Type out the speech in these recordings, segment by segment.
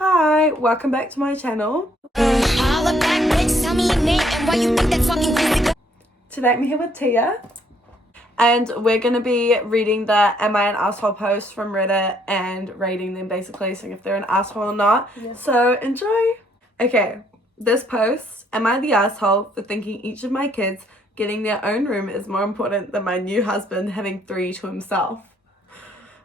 Hi, welcome back to my channel. Today I'm here with Tia. And we're going to be reading the Am I an Asshole posts from Reddit and rating them basically, seeing if they're an asshole or not. Yeah. So enjoy. Okay, this post, am I the asshole for thinking each of my kids getting their own room is more important than my new husband having 3 to himself?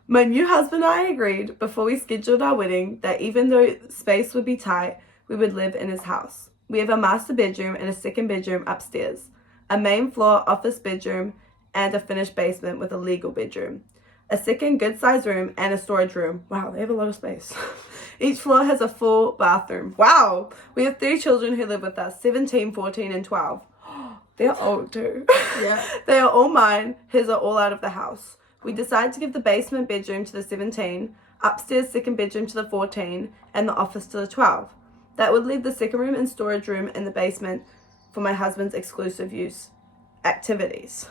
My new husband and I agreed before we scheduled our wedding that even though space would be tight, we would live in his house. We have a master bedroom and a second bedroom upstairs, a main floor office bedroom, and a finished basement with a legal bedroom, a second good-sized room, and a storage room. Wow, they have a lot of space. Each floor has a full bathroom. Wow! We have 3 children who live with us, 17, 14, and 12. They're old too. Yeah. They are all mine. His are all out of the house. We decided to give the basement bedroom to the 17, upstairs second bedroom to the 14, and the office to the 12. That would leave the second room and storage room in the basement for my husband's exclusive use activities.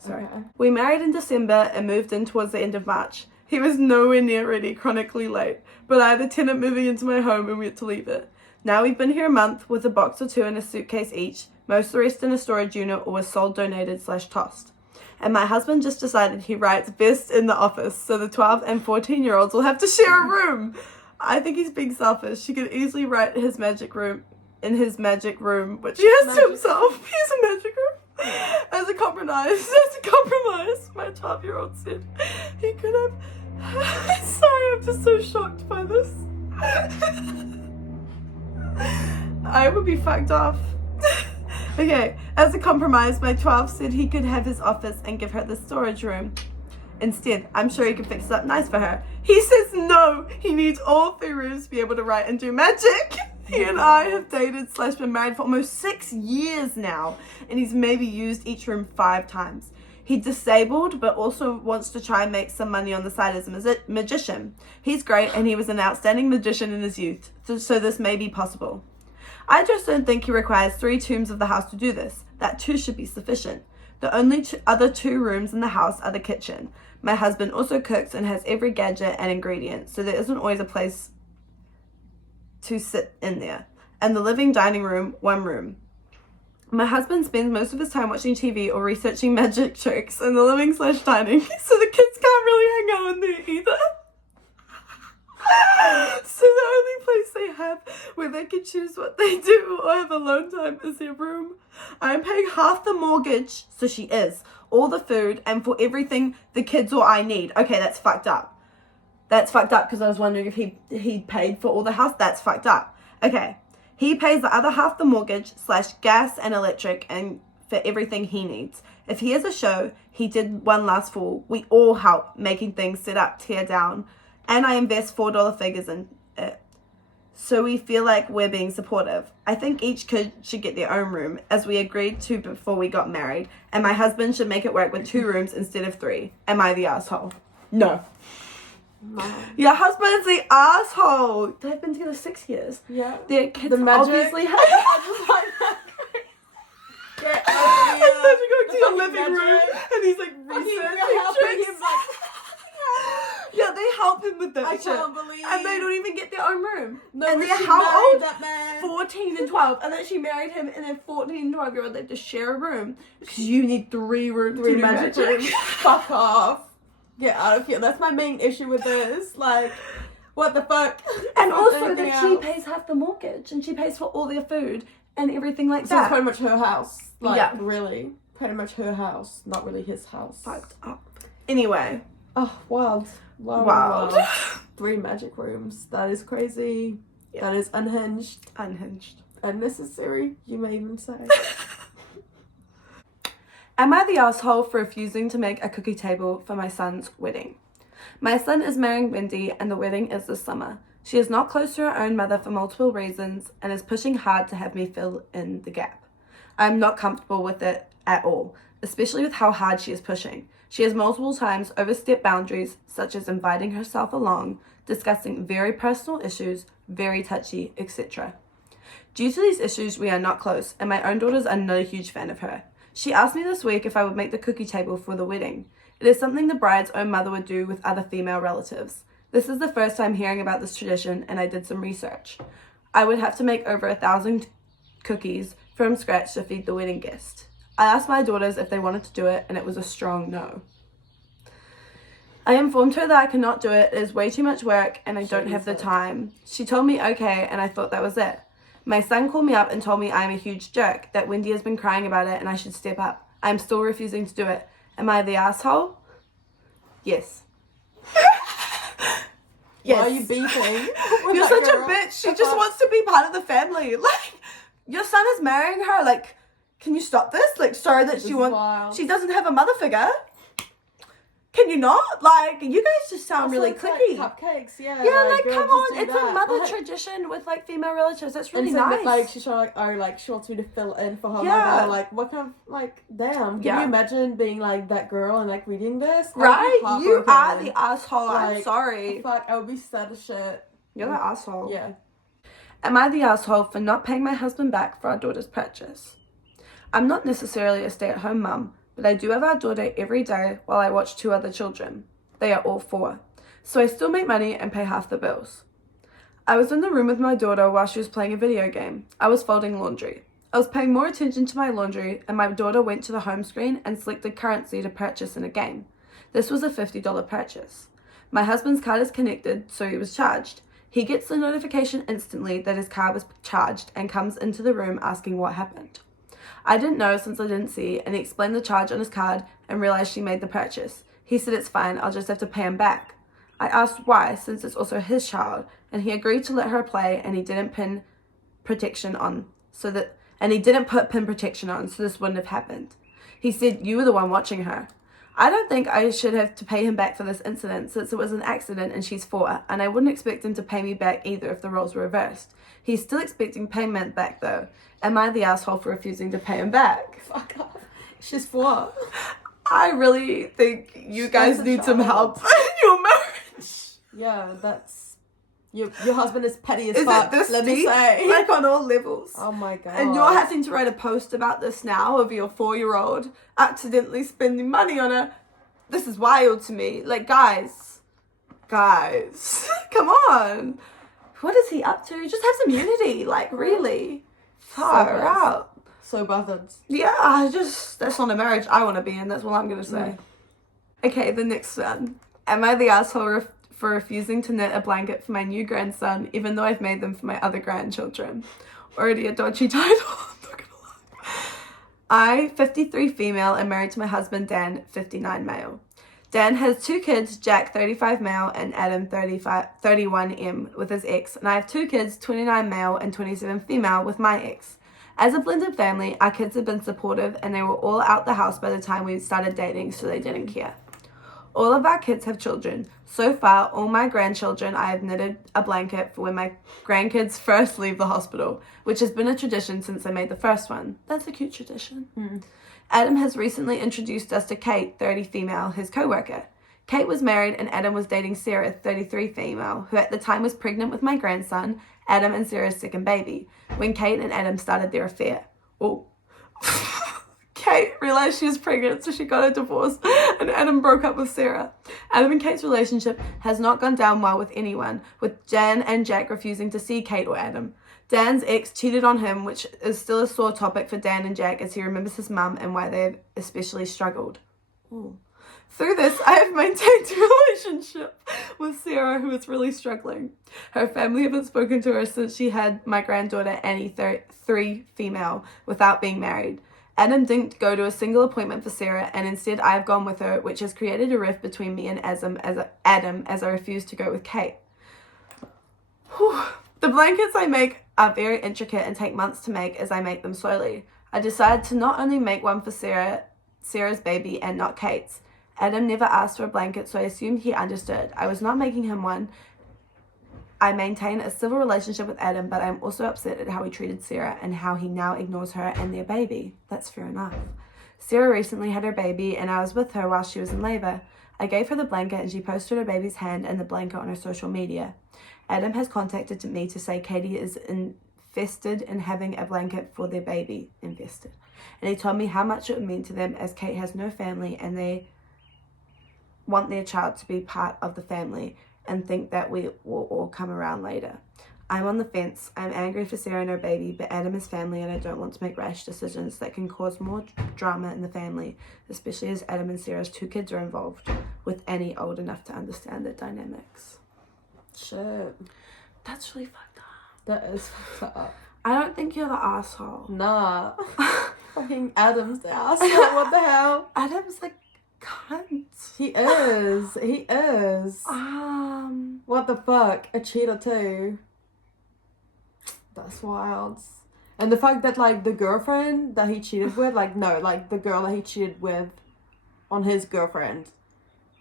Sorry. Okay. We married in December and moved in towards the end of March. He was nowhere near ready, chronically late, but I had a tenant moving into my home and we had to leave it. Now we've been here a month with a box or 2 and a suitcase each, most of the rest in a storage unit or was sold, donated / tossed. And my husband just decided he writes best in the office, so the 12 and 14-year-olds will have to share a room. I think he's being selfish. He could easily write his magic room in his magic room, which he has to himself. He has a magic room. As a compromise, my 12-year-old said he could have... Sorry, I'm just so shocked by this. I would be fucked off. Okay, as a compromise, my 12 said he could have his office and give her the storage room. Instead, I'm sure he could fix it up nice for her. He says no, he needs all 3 rooms to be able to write and do magic. He and I have dated / been married for almost 6 years now, and he's maybe used each room 5 times. He's disabled, but also wants to try and make some money on the side as a magician. He's great, and he was an outstanding magician in his youth, so this may be possible. I just don't think he requires 3 tombs of the house to do this. That 2 should be sufficient. The only other 2 rooms in the house are the kitchen. My husband also cooks and has every gadget and ingredient, so there isn't always a place to sit in there. And the living dining room, 1 room. My husband spends most of his time watching TV or researching magic tricks in the living / dining, so the kids can't really hang out in there either. So the only place they have where they can choose what they do or have alone time is their room. I'm paying half the mortgage, so she is, all the food, and for everything the kids or I need. Okay, that's fucked up. That's fucked up because I was wondering if he paid for all the house. That's fucked up. Okay, he pays the other half the mortgage / gas and electric and for everything he needs. If he has a show, he did one last fall. We all help making things set up, tear down. And I invest $4 figures in it. So we feel like we're being supportive. I think each kid should get their own room, as we agreed to before we got married. And my husband should make it work with 2 rooms instead of 3. Am I the asshole? No. Your husband's the asshole. They've been together 6 years. Yeah. Their kids obviously have... Get out of here. Imagine going to your living room and he's like researching tricks. Yeah, they help him with that shit. I can't believe. And they don't even get their own room. No, and they're how old? That man. 14 and 12. And then she married him, and then 14 and 12-year-old, they have to share a room. Because you need 3 rooms. 3 magic rooms. Fuck off. Get out of here. That's my main issue with this. Like, what the fuck? And also that she pays half the mortgage, and she pays for all their food and everything like that. So it's pretty much her house. Like, yeah. Really. Pretty much her house. Not really his house. Fucked up. Anyway. Oh, wild. Wild. 3 magic rooms. That is crazy. Yep. That is unhinged. Unnecessary, you may even say. Am I the asshole for refusing to make a cookie table for my son's wedding? My son is marrying Wendy and the wedding is this summer. She is not close to her own mother for multiple reasons and is pushing hard to have me fill in the gap. I am not comfortable with it at all, especially with how hard she is pushing. She has multiple times overstepped boundaries, such as inviting herself along, discussing very personal issues, very touchy, etc. Due to these issues, we are not close, and my own daughters are not a huge fan of her. She asked me this week if I would make the cookie table for the wedding. It is something the bride's own mother would do with other female relatives. This is the first time hearing about this tradition, and I did some research. I would have to make over 1,000 cookies from scratch to feed the wedding guest. I asked my daughters if they wanted to do it, and it was a strong no. I informed her that I cannot do it. It is way too much work, and I don't have the time. She told me okay, and I thought that was it. My son called me up and told me I'm a huge jerk, that Wendy has been crying about it and I should step up. I'm still refusing to do it. Am I the asshole? Yes. Yes. Why are you beefing? You're such a bitch. She just wants to be part of the family. Like, your son is marrying her. Like, can you stop this? Like, sorry that she doesn't have a mother figure. Can you not? Like, you guys just sound really cliquey. Like cupcakes, yeah. Yeah, like come on. It's a mother tradition with, like, female relatives. That's really nice. That, like, she's trying, like, she wants me to fill in for her mother. Like, what kind of, like, damn. Can you imagine being, like, that girl and, like, reading this? Right? You are the asshole. Like, I'm sorry. Fuck, I would be sad as shit. You're the asshole. Yeah. Am I the asshole for not paying my husband back for our daughter's purchase? I'm not necessarily a stay-at-home mum, but I do have our daughter every day while I watch 2 other children. They are all 4. So I still make money and pay half the bills. I was in the room with my daughter while she was playing a video game. I was folding laundry. I was paying more attention to my laundry, and my daughter went to the home screen and selected currency to purchase in a game. This was a $50 purchase. My husband's card is connected, so he was charged. He gets the notification instantly that his card was charged and comes into the room asking what happened. I didn't know since I didn't see, and he explained the charge on his card and realized she made the purchase. He said it's fine, I'll just have to pay him back. I asked why, since it's also his child, and he agreed to let her play, and he didn't put pin protection on, so this wouldn't have happened. He said you were the one watching her. I don't think I should have to pay him back for this incident, since it was an accident and she's 4, and I wouldn't expect him to pay me back either if the roles were reversed. He's still expecting payment back though. Am I the asshole for refusing to pay him back? Fuck off. She's 4. I really think you guys need some help in your marriage. Yeah, that's... Your husband is petty as fuck, let me say. Like on all levels. Oh my god. And you're having to write a post about this now of your 4-year-old accidentally spending money on her. This is wild to me. Like, guys, come on. What is he up to? Just have some unity. Like, really. Far out. So bothered. Yeah, that's not a marriage I want to be in. That's what I'm going to say. Okay, the next one. Am I the asshole for refusing to knit a blanket for my new grandson, even though I've made them for my other grandchildren? Already a dodgy title, I'm not gonna lie. I, 53 female, am married to my husband Dan, 59 male. Dan has 2 kids, Jack, 35 male, and Adam, 31 M, with his ex, and I have 2 kids, 29 male and 27 female, with my ex. As a blended family, our kids have been supportive, and they were all out the house by the time we started dating, so they didn't care. All of our kids have children. So far, all my grandchildren, I have knitted a blanket for when my grandkids first leave the hospital, which has been a tradition since I made the first one. That's a cute tradition. Adam has recently introduced us to Kate, 30 female, his co-worker. Kate was married and Adam was dating Sarah, 33 female, who at the time was pregnant with my grandson, Adam and Sarah's second baby, when Kate and Adam started their affair. Oh. Kate realized she was pregnant, so she got a divorce, and Adam broke up with Sarah. Adam and Kate's relationship has not gone down well with anyone, with Jan and Jack refusing to see Kate or Adam. Dan's ex cheated on him, which is still a sore topic for Dan and Jack as he remembers his mum and why they've especially struggled. Ooh. Through this, I have maintained a relationship with Sarah, who is really struggling. Her family haven't spoken to her since she had my granddaughter Annie, 3 female, without being married. Adam didn't go to a single appointment for Sarah, and instead I have gone with her, which has created a rift between me and Adam as I refuse to go with Kate. Whew. The blankets I make are very intricate and take months to make as I make them slowly. I decided to not only make one for Sarah's baby and not Kate's. Adam never asked for a blanket, so I assumed he understood. I was not making him one. I maintain a civil relationship with Adam, but I'm also upset at how he treated Sarah and how he now ignores her and their baby. That's fair enough. Sarah recently had her baby, and I was with her while she was in labor. I gave her the blanket, and she posted her baby's hand and the blanket on her social media. Adam has contacted me to say Katie is invested in having a blanket for their baby. Invested. And he told me how much it would mean to them, as Kate has no family, and they want their child to be part of the family, and think that we will all come around later. I'm on the fence. I'm angry for Sarah and her baby, but Adam is family and I don't want to make rash decisions that can cause more drama in the family, especially as Adam and Sarah's 2 kids are involved, with Annie old enough to understand the dynamics. Shit. That's really fucked up. That is fucked up. I don't think you're the asshole. Nah. Fucking Adam's the asshole. What the hell? Adam's like cunt. He is. He is. What the fuck? A cheater too. That's wild. And the fact that, like, the girlfriend that he cheated with, like, no, like, the girl that he cheated with on his girlfriend,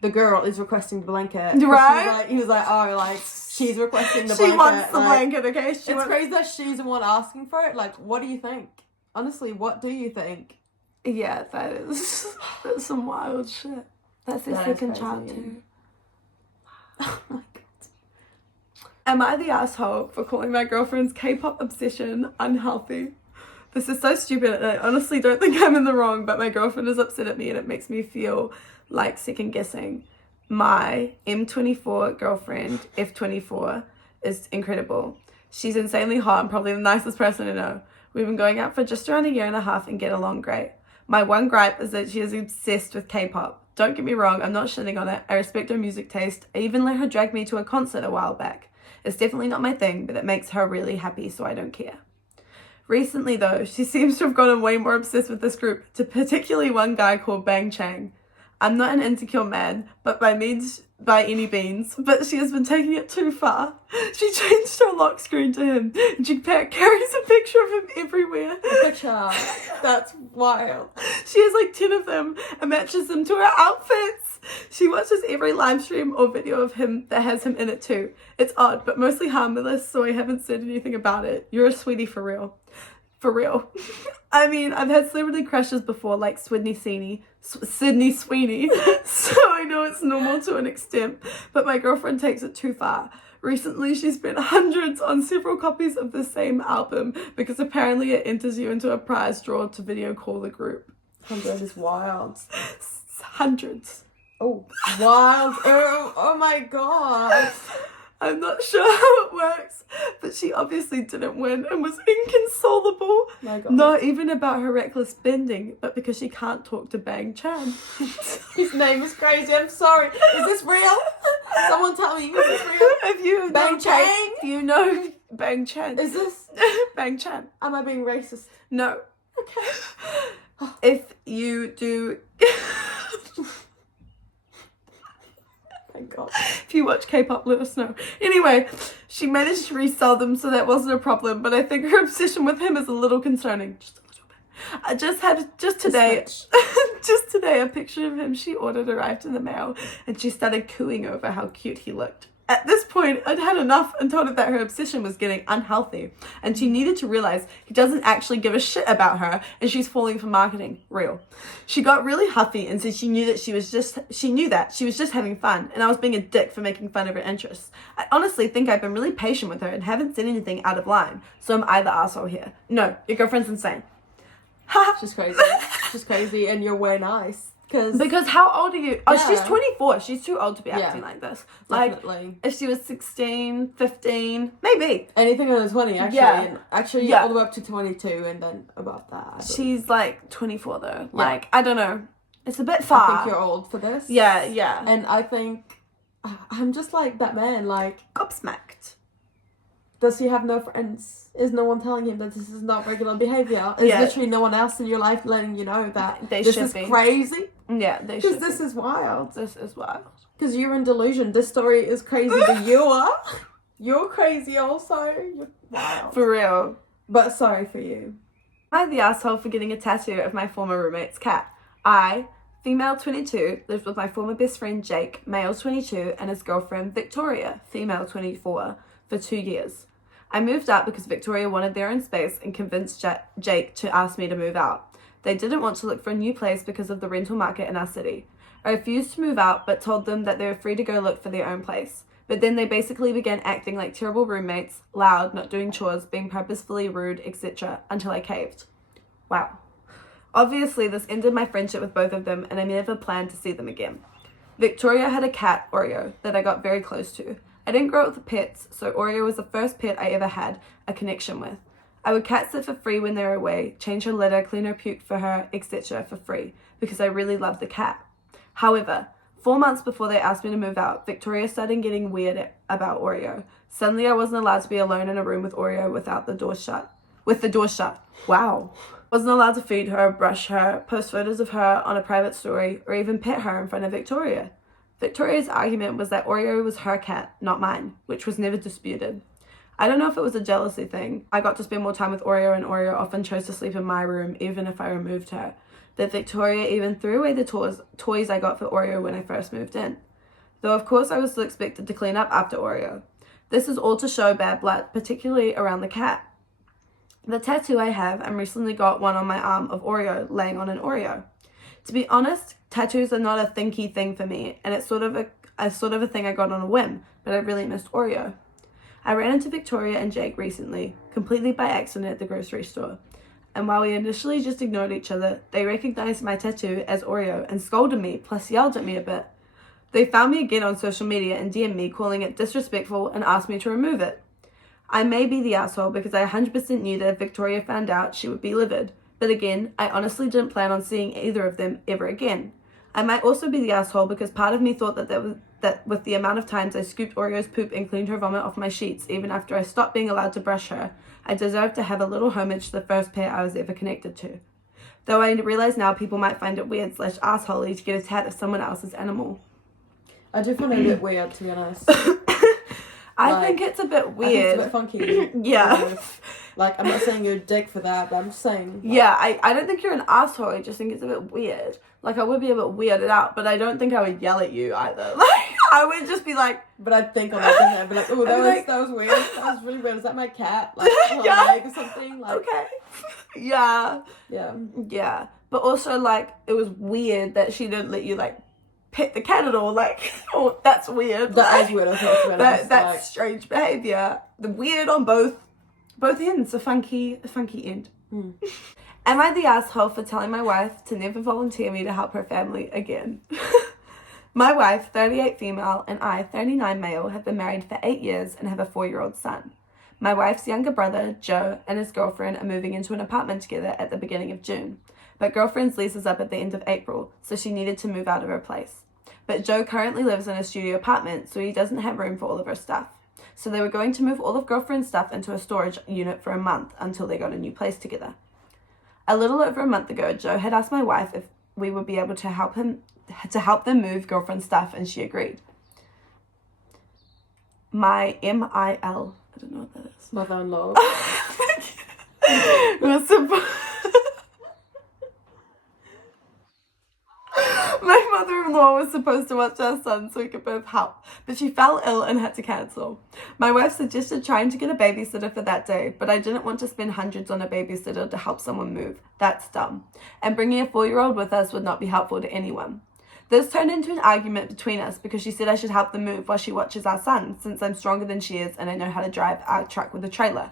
the girl is requesting the blanket. Right? He was like, oh, like, she's requesting the blanket. She wants the like, blanket, okay? It's crazy that she's the one asking for it. Like, what do you think? Honestly, what do you think? Yeah, that's some wild shit. That's their second child too. Oh my god. Am I the asshole for calling my girlfriend's K-pop obsession unhealthy? This is so stupid, and I honestly don't think I'm in the wrong, but my girlfriend is upset at me and it makes me feel like second guessing. My M24 girlfriend, F24, is incredible. She's insanely hot and probably the nicest person I know. We've been going out for just around 1.5 years and get along great. My one gripe is that she is obsessed with K-pop. Don't get me wrong, I'm not shitting on it. I respect her music taste. I even let her drag me to a concert a while back. It's definitely not my thing, but it makes her really happy, so I don't care. Recently, though, she seems to have gotten way more obsessed with this group, to particularly one guy called Bang Chang. I'm not an insecure man, but by any means, but she has been taking it too far. She changed her lock screen to him, and she carries a picture of him everywhere. A picture? That's wild. She has like 10 of them and matches them to her outfits. She watches every live stream or video of him that has him in it too. It's odd, but mostly harmless, so I haven't said anything about it. You're a sweetie for real. For real. I mean, I've had celebrity crushes before, like Sydney Sweeney, so I know it's normal to an extent, but my girlfriend takes it too far. Recently, she spent hundreds on several copies of the same album because apparently it enters you into a prize draw to video call the group. 100 is wild. Hundreds. Oh, wild. Oh my god. I'm not sure how it works, but she obviously didn't win and was inconsolable. My God. Not even about her reckless spending, but because she can't talk to Bang Chan. His name is crazy, I'm sorry. Is this real? Someone tell me, is this real? If you Bang know Chang? If you know Bang Chan. Is this? Bang Chan. Am I being racist? No. Okay. If you do... My God. If you watch K-pop, let us know. Anyway, she managed to resell them, so that wasn't a problem, but I think her obsession with him is a little concerning. Just a little bit. I just today, a picture of him she ordered arrived in the mail, and she started cooing over how cute he looked. At this point, I'd had enough and told her that her obsession was getting unhealthy, and she needed to realize he doesn't actually give a shit about her, and she's falling for marketing. Real. She got really huffy and said she knew that she was just having fun, and I was being a dick for making fun of her interests. I honestly think I've been really patient with her and haven't said anything out of line, so am I the asshole here? No, your girlfriend's insane. She's crazy. She's crazy, and you're way nice. Because how old are you? Oh, Yeah. she's 24. She's too old to be acting like this. Like, Definitely. if she was 16, 15, maybe. Anything under 20, actually. Yeah. And actually, Yeah. all the way up to 22, and then above that. She's like 24 though. Yeah. Like, I don't know. It's a bit far. I think you're old for this. Yeah, yeah. And I think I'm just like that man. Like, Gobsmacked. does he have no friends? Is no one telling him that this is not regular behavior? Is Yeah. literally no one else in your life letting you know that They this should is be. crazy? Yeah, they Because should. this is wild. This is wild. Because you're in delusion. This story is crazy, but you are. You're crazy also. You're wild. For real. But sorry for you. Am I the asshole for getting a tattoo of my former roommate's cat? I, female 22, lived with my former best friend Jake, male 22, and his girlfriend Victoria, female 24, for 2 years. I moved out because Victoria wanted their own space and convinced Jake to ask me to move out. They didn't want to look for a new place because of the rental market in our city. I refused to move out, but told them that they were free to go look for their own place. But then they basically began acting like terrible roommates, loud, not doing chores, being purposefully rude, etc., until I caved. Wow. Obviously, this ended my friendship with both of them, and I never planned to see them again. Victoria had a cat, Oreo, that I got very close to. I didn't grow up with pets, so Oreo was the first pet I ever had a connection with. I would cat sit for free when they were away, change her litter, clean her puke for her, etc. for free, because I really loved the cat. However, 4 months before they asked me to move out, Victoria started getting weird about Oreo. Suddenly I wasn't allowed to be alone in a room with Oreo without the door shut. With the door shut. Wow. Wasn't allowed to feed her, brush her, post photos of her on a private story, or even pet her in front of Victoria. Victoria's argument was that Oreo was her cat, not mine, which was never disputed. I don't know if it was a jealousy thing. I got to spend more time with Oreo, and Oreo often chose to sleep in my room, even if I removed her. That Victoria even threw away the toys I got for Oreo when I first moved in. Though of course I was still expected to clean up after Oreo. This is all to show bad blood, particularly around the cat. The tattoo I have, and recently got one on my arm of Oreo laying on an Oreo. To be honest, tattoos are not a thinky thing for me, and it's sort of a thing I got on a whim, but I really missed Oreo. I ran into Victoria and Jake recently, completely by accident at the grocery store. And while we initially just ignored each other, they recognized my tattoo as Oreo and scolded me, plus yelled at me a bit. They found me again on social media and DM'd me, calling it disrespectful and asked me to remove it. I may be the asshole because I 100% knew that if Victoria found out, she would be livid. But again, I honestly didn't plan on seeing either of them ever again. I might also be the asshole because part of me thought that with the amount of times I scooped Oreo's poop and cleaned her vomit off my sheets, even after I stopped being allowed to brush her, I deserved to have a little homage to the first pet I was ever connected to. Though I realize now people might find it weird / assholey to get a tat of someone else's animal. I do find it a bit weird, to be honest. I think it's a bit weird. I think it's a bit funky. Yeah. Like, I'm not saying you're a dick for that, but I'm just saying. Like, yeah, I don't think you're an asshole. I just think it's a bit weird. Like, I would be a bit weirded out, but I don't think I would yell at you either. Like, I would just be like... But I'd think on that thing, I'd be like, oh, that was weird. That was really weird. Is that my cat? Like, on yeah. a leg or something? Like, okay. Yeah. Yeah. Yeah. But also, like, it was weird that she didn't let you, like, pet the cat at all. Like, oh, that's weird. That is weird, I think. That's like, strange behaviour. The weird on both ends. A funky end. Mm. Am I the asshole for telling my wife to never volunteer me to help her family again? My wife, 38 female, and I, 39 male, have been married for 8 years and have a 4-year-old son. My wife's younger brother, Joe, and his girlfriend are moving into an apartment together at the beginning of June. But girlfriend's lease is up at the end of April, so she needed to move out of her place. But Joe currently lives in a studio apartment, so he doesn't have room for all of her stuff. So they were going to move all of girlfriend's stuff into a storage unit for a month until they got a new place together. A little over a month ago, Joe had asked my wife if we would be able to help them move girlfriend's stuff, and she agreed. My M.I.L. I don't know what that is. Mother-in-law. My mother-in-law was supposed to watch our son so we could both help, but she fell ill and had to cancel. My wife suggested trying to get a babysitter for that day, but I didn't want to spend hundreds on a babysitter to help someone move. That's dumb. And bringing a 4-year-old with us would not be helpful to anyone. This turned into an argument between us because she said I should help them move while she watches our son, since I'm stronger than she is and I know how to drive our truck with a trailer.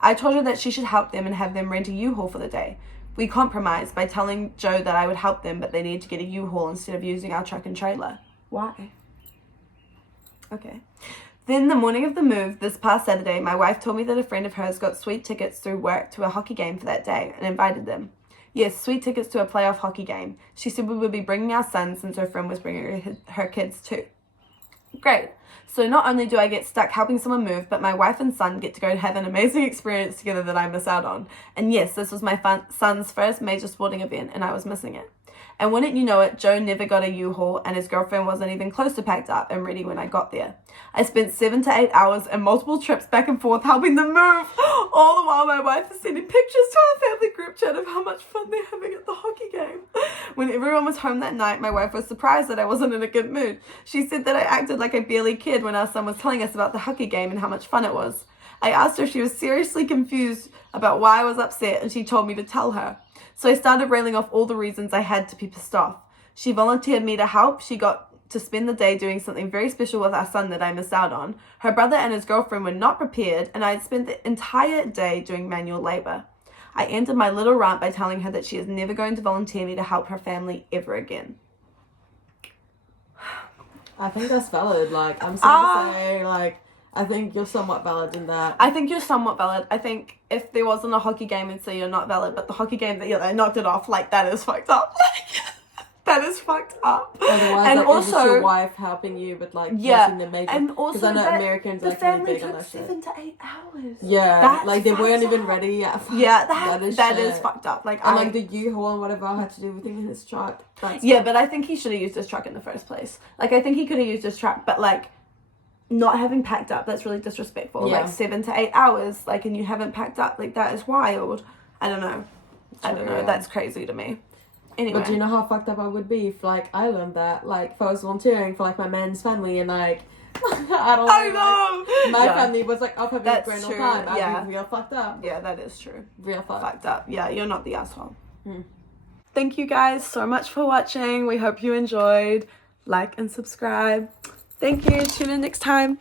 I told her that she should help them and have them rent a U-Haul for the day. We compromised by telling Joe that I would help them, but they needed to get a U-Haul instead of using our truck and trailer. Why? Okay. Then the morning of the move, this past Saturday, my wife told me that a friend of hers got sweet tickets through work to a hockey game for that day and invited them. Yes, sweet tickets to a playoff hockey game. She said we would be bringing our son since her friend was bringing her kids too. Great. So not only do I get stuck helping someone move, but my wife and son get to go have an amazing experience together that I miss out on. And yes, this was my son's first major sporting event and I was missing it. And wouldn't you know it, Joe never got a U-Haul and his girlfriend wasn't even close to packed up and ready when I got there. I spent 7 to 8 hours and multiple trips back and forth helping them move, all the while my wife is sending pictures to our family group chat of how much fun they're having at the hockey game. When everyone was home that night, my wife was surprised that I wasn't in a good mood. She said that I acted like a barely kid when our son was telling us about the hockey game and how much fun it was. I asked her if she was seriously confused about why I was upset, and she told me to tell her. So I started railing off all the reasons I had to be pissed off. She volunteered me to help. She got to spend the day doing something very special with our son that I missed out on. Her brother and his girlfriend were not prepared, and I had spent the entire day doing manual labor. I ended my little rant by telling her that she is never going to volunteer me to help her family ever again. I think that's valid. Like, I'm sorry to say, like, I think you're somewhat valid in that. I think you're somewhat valid. I think if there wasn't a hockey game, and so you're not valid, but the hockey game that they knocked it off, like, that is fucked up. That is fucked up. Otherwise, and like, also just your wife helping you, but like making the major. And also, because I know Americans the like really family big on took that shit. 7 to 8 hours. Yeah, that's like they weren't even up. ready yet. Yeah, that shit. is fucked up. Like, and like the U-Haul and whatever had to do everything in his truck. But I think he should have used his truck in the first place. Like, I think he could have used his truck, but like, not having packed up, that's really disrespectful. Yeah. Like 7 to 8 hours, like, and you haven't packed up, like, that is wild. I don't know. That's crazy to me. Anyway. But do you know how fucked up I would be if like I learned that? Like if I was volunteering for like my man's family and like I know my family was like off having a grand old time. I'd be real fucked up. Yeah, that is true. Real fucked up. Yeah, you're not the asshole. Thank you guys so much for watching. We hope you enjoyed. Like and subscribe. Thank you. Tune in next time.